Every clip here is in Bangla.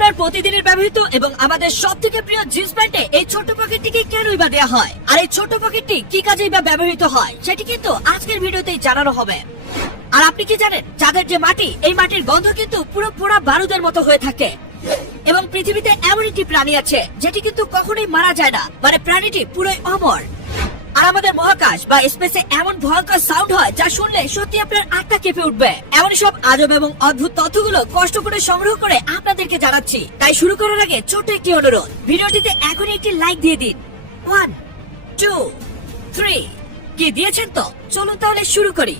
আপনার প্রতিদিনের ব্যবহৃত এবং আমাদের সবথেকে প্রিয় জিন্স প্যান্টে এই ছোট্ট পকেটটিকে কেনই বা দেওয়া হয়, আর এই ছোট্ট পকেটটি কি কাজেই বা ব্যবহৃত হয় সেটি কিন্তু আজকের ভিডিওতেই জানানো হবে। আর আপনি কি জানেন, যাদের যে মাটি, এই মাটির গন্ধ কিন্তু পুরো পোড়া বারুদের মতো হয়ে থাকে। এবং পৃথিবীতে এমন একটি প্রাণী আছে যেটি কিন্তু কখনোই মারা যায় না, মানে প্রাণীটি পুরোই অমর। আর আমাদের মহাকাশ বা স্পেসে এমন ভয়ঙ্কর সাউন্ড হয় যা শুনলে সত্যি আপনার আত্মা কেঁপে উঠবে। এমন সব আজব এবং অদ্ভুত তথ্যগুলো কষ্ট করে সংগ্রহ করে আপনাদেরকে জানাচ্ছি। তাই শুরু করার আগে ছোট্ট একটি অনুরোধ, ভিডিওটিতে এখনই একটি লাইক দিয়ে দিন। 1 2 3 কি দিয়েছেন তো? চলুন তাহলে শুরু করি।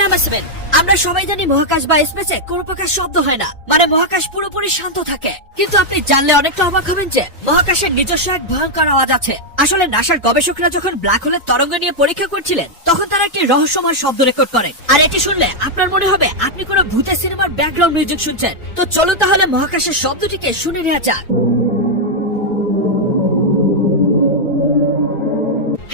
নাম্বার 7, আমরা সবাই জানি মহাকাশ বা স্পেসে কোনো প্রকার শব্দ হয় না, মানে মহাকাশ পুরোপুরি শান্ত থাকে। কিন্তু আপনি জানলে অনেকটা অবাক হবেন যে মহাকাশের নিজস্ব এক ভয়ঙ্কর আওয়াজ আছে। আসলে নাসার গবেষকরা যখন ব্ল্যাক হোলের তরঙ্গ নিয়ে পরীক্ষা করছিলেন, তখন তারা একটি রহস্যময় শব্দ রেকর্ড করেন। আর এটি শুনলে আপনার মনে হবে আপনি কোনো ভূতের সিনেমার ব্যাকগ্রাউন্ড মিউজিক শুনছেন। তো চলুন তাহলে মহাকাশের শব্দটিকে শুনে নেওয়া যাক।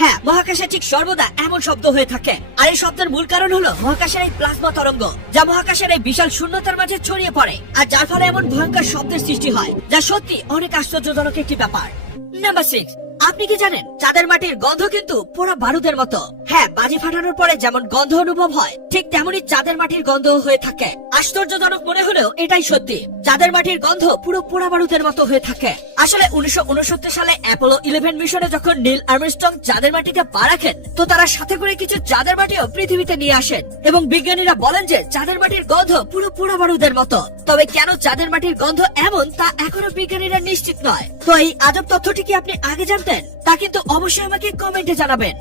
হ্যাঁ, মহাকাশে ঠিক সর্বদা এমন শব্দ হয়ে থাকে। আর এই শব্দের মূল কারণ হলো মহাকাশের এই প্লাজমা তরঙ্গ, যা মহাকাশের এই বিশাল শূন্যতার মাঝে ছড়িয়ে পড়ে, আর যার ফলে এমন ভয়ঙ্কর শব্দের সৃষ্টি হয় যা সত্যি অনেক আশ্চর্যজনক একটি ব্যাপার। নাম্বার 6, আপনি কি জানেন চাঁদের মাটির গন্ধ কিন্তু পোড়া বারুদের মতো। হ্যাঁ, বাজি ফাটানোর পরে যেমন গন্ধ অনুভব হয়, ঠিক তেমনি চাঁদের মাটির গন্ধ হয়ে থাকে। আশ্চর্যজনক মনে হলেও এটাই সত্যি, চাঁদের মাটির গন্ধ পুরো পোড়া বারুদের মতো হয়ে থাকে। আসলে 1969 সালে অ্যাপোলো 11 মিশনে যখন নীল আর্মস্ট্রং চাঁদের মাটিতে পা রাখেন, তো তারা সাথে করে কিছু চাঁদের মাটিও পৃথিবীতে নিয়ে আসেন। এবং বিজ্ঞানীরা বলেন যে চাঁদের মাটির গন্ধ পুরো পোড়া বারুদের মতো। তবে কেন চাঁদের মাটির গন্ধ এমন, তা এখনো বিজ্ঞানীরা নিশ্চিত নয়। তো এই আজব তথ্যটি কি আপনি আগে জানতেন? তা কিন্তু অবশ্যই আমাকে কমেন্টে জানাবেন।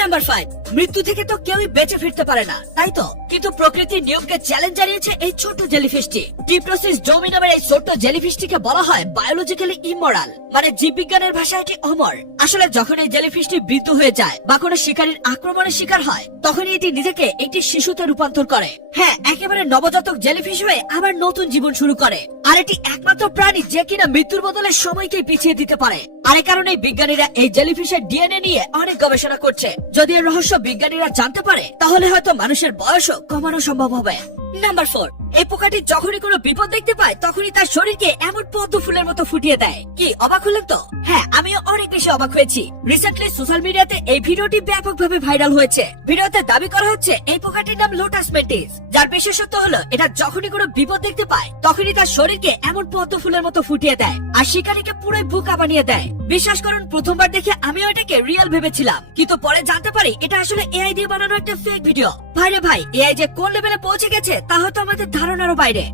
নাম্বার 5, মৃত্যু থেকে তো কেউই বেঁচে ফিরতে পারে না, তাই তো? কিন্তু প্রকৃতির নিয়মকে চ্যালেঞ্জ জানিয়েছে এই ছোট্ট জেলিফিশটি। ডিপ্রোসিস ডোমি নামের এই ছোট্ট জেলিফিশটিকে বলা হয় বায়োলজিক্যালি ইমরাল, মানে জীববিজ্ঞানের ভাষায় এটি অমর। আসলে যখন এই জেলিফিশটি মৃত হয়ে যায় বা কোনো শিকারীর আক্রমণের শিকার হয়, তখনই এটি নিজেকে একটি শিশুতে রূপান্তর করে। হ্যাঁ, একেবারে নবজাতক জেলিফিশ হয়ে আবার নতুন জীবন শুরু করে। আর এটি একমাত্র প্রাণী যে কিনা মৃত্যুর বদলে সময়কে পিছিয়ে দিতে পারে। আর এই কারণে বিজ্ঞানীরা এই জেলিফিশের ডিএনএ নিয়ে অনেক গবেষণা করছে। যদি এর রহস্য বিজ্ঞানীরা জানতে পারে, তাহলে হয়তো মানুষের বয়সও কমানো সম্ভব হবে। নাম্বার 4, এই পোকাটি যখনই কোনো বিপদ দেখতে পায়, তখনই তার শরীরকে এমন পদ্ম ফুলের মতো ফুটিয়ে দেয়। কি অবাক হলেন তো? হ্যাঁ, আমিও অনেক বেশি অবাক হয়েছি। রিসেন্টলি সোশ্যাল মিডিয়াতে এই ভিডিওটি ব্যাপকভাবে ভাইরাল হয়েছে। ভিডিওতে দাবি করা হচ্ছে এই পোকাটির নাম লোটাস মেন্টিস, যার বিশেষত্ব হলো এটা যখনই কোনো বিপদ দেখতে পায়, তখনই তার শরীরকে এমন পদ্ম ফুলের মতো ফুটিয়ে দেয় আর শিকারীকে পুরোই বোকা বানিয়ে দেয়। বিশ্বাস করুন, প্রথমবার দেখে আমিও এটাকে রিয়েল ভেবেছিলাম, কিন্তু পরে জানতে পারি এটা আসলে এআই দিয়ে বানানো একটা ফেক ভিডিও। ভাইরে ভাই, এআই যে কোন লেভেলে পৌঁছে গেছে তা হয়তো আমাদের ধারণারও বাইরে।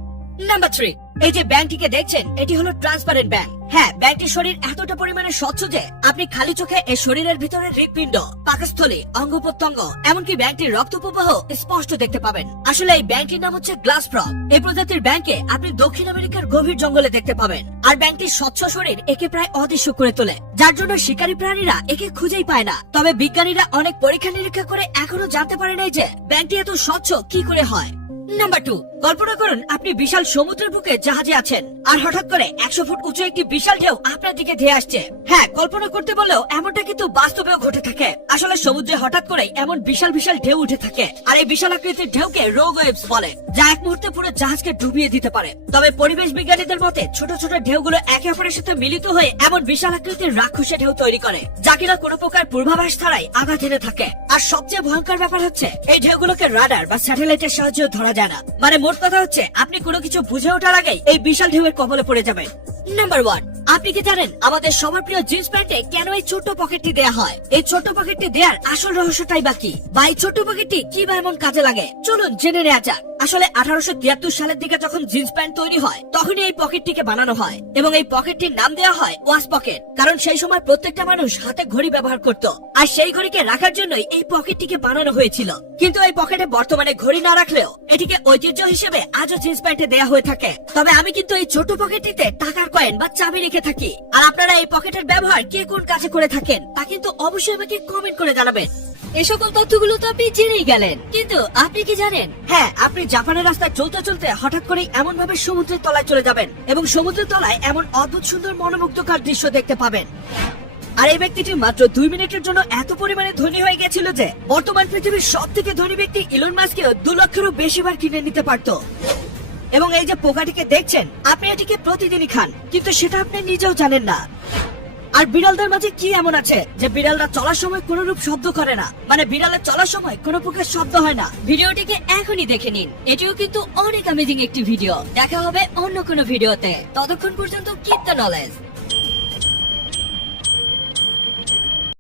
নাম্বার 3, এই যে ব্যাংকটিকে দেখছেন, এটি হলো ট্রান্সপারেন্ট ব্যাংক। হ্যাঁ, ব্যাংকটির শরীর এতটা পরিমাণে স্বচ্ছ যে আপনি খালি চোখে এই শরীরের ভিতরে হৃৎপিণ্ড, পাকস্থলী, অঙ্গ প্রত্যঙ্গ, এমনকি ব্যাংকটির রক্ত প্রবাহ স্পষ্ট দেখতে পাবেন। আসলে এই ব্যাংকটির নাম হচ্ছে গ্লাস ফ্রগ। এই প্রজাতির ব্যাংকে আপনি দক্ষিণ আমেরিকার গভীর জঙ্গলে দেখতে পাবেন। আর ব্যাংকটির স্বচ্ছ শরীর একে প্রায় অদৃশ্য করে তোলে, যার জন্য শিকারী প্রাণীরা একে খুঁজেই পায় না। তবে বিজ্ঞানীরা অনেক পরীক্ষা নিরীক্ষা করে এখনো জানতে পারে নাই যে ব্যাংকটি এত স্বচ্ছ কি করে হয়। নাম্বার 2, কল্পনা করুন আপনি বিশাল সমুদ্রের বুকে জাহাজে আছেন, আর হঠাৎ করে 100 ফুট উঁচু একটি বিশাল ঢেউ আপনার দিকে ধেয়ে আসছে। হ্যাঁ, কল্পনা করতে বললেও এমনটা কিন্তু বাস্তবেও ঘটে থাকে। আসলে সমুদ্রে হঠাৎ করে এমন বিশাল বিশাল ঢেউ উঠে থাকে, আর এই বিশাল আকৃতির ঢেউকে রোগ ওয়েভস বলে, যা এক মুহূর্তে পুরো জাহাজকে ডুবিয়ে দিতে পারে। তবে পরিবেশ বিজ্ঞানীদের মতে ছোট ছোট ঢেউগুলো একে অপরের সাথে মিলিত হয়ে এমন বিশাল আকৃতির রাক্ষসে ঢেউ তৈরি করে, যা কিনা কোনো প্রকার পূর্বাভাস ছাড়াই আঘাত এনে থাকে। আর সবচেয়ে ভয়ঙ্কর ব্যাপার হচ্ছে এই ঢেউগুলোকে রাডার বা স্যাটেলাইটের সাহায্যে ধরা যায় না। মানে মোট কথা হচ্ছে আপনি কোনো কিছু বুঝে ওঠার আগেই এই বিশাল ঢেউয়ের কবলে পড়ে যাবেন। নাম্বার 1, আপনি কি জানেন আমাদের সবার প্রিয় জিন্স প্যান্টে কেন এই ছোট্ট পকেটটি দেয়া হয়? এই ছোট্ট পকেটটি দেওয়ার আসল রহস্যটাই বাকি, বা এই ছোট্ট পকেটটি কি বা এমন কাজে লাগে, চলুন জেনে নেওয়া যাক। আসলে 1873 সালের দিকে যখন জিন্স প্যান্ট তৈরি হয়, তখনই এই পকেটটিকে বানানো হয় এবং এই পকেটটির নাম দেওয়া হয় ওয়াচ পকেট। কারণ সেই সময় প্রত্যেকটা মানুষ হাতে ঘড়ি ব্যবহার করত, আর সেই ঘড়িকে রাখার জন্যই এই পকেটটিকে বানানো হয়েছিল। কিন্তু এই পকেটে বর্তমানে ঘড়ি না রাখলেও এটিকে ঐতিহ্য হিসেবে আজও জিন্স প্যান্টে দেয়া হয়ে থাকে। তবে আমি কিন্তু এই ছোট পকেটটিতে টাকার কয়েন বা চাবি রেখে থাকি। আর আপনারা এই পকেটের ব্যবহার কে কোন কাজে করে থাকেন তা কিন্তু অবশ্যই আমাকে কমেন্ট করে জানাবেন। এই সকল তথ্যগুলো তো আপনি জেনেই গেলেন, কিন্তু আপনি কি জানেন? হ্যাঁ, আপনি জাপানের রাস্তায় চলতে চলতে হঠাৎ করে এমন ভাবে সমুদ্রের তলায় চলে যাবেন এবং সমুদ্রের তলায় এমন অদ্ভুত সুন্দর মনোমুগ্ধকর দৃশ্য দেখতে পাবেন। আর এই ব্যক্তিটি মাত্র 2 মিনিটের জন্য এত পরিমাণে ধনী হয়ে গেছিল যে বর্তমান পৃথিবীর সব থেকে ধনী ব্যক্তি ইলন মাস্ককেও 2 লক্ষেরও বেশি বার কিনে নিতে পারত। এবং এই যে পোকাটিকে দেখছেন, আপনি এটিকে প্রতিদিনই খান, কিন্তু সেটা আপনি নিজেও জানেন না। আর বিড়ালদের মাঝে কি এমন আছে যে বিড়ালরা চলার সময় কোনো রূপ শব্দ করে না, মানে বিড়ালের চলার সময় কোনো প্রকার শব্দ হয় না? ভিডিওটিকে এখনই দেখে নিন, এটিও কিন্তু অনেক অ্যামেজিং একটি ভিডিও। দেখা হবে অন্য কোনো ভিডিওতে, ততক্ষণ পর্যন্ত কিপ দ্য নলেজ।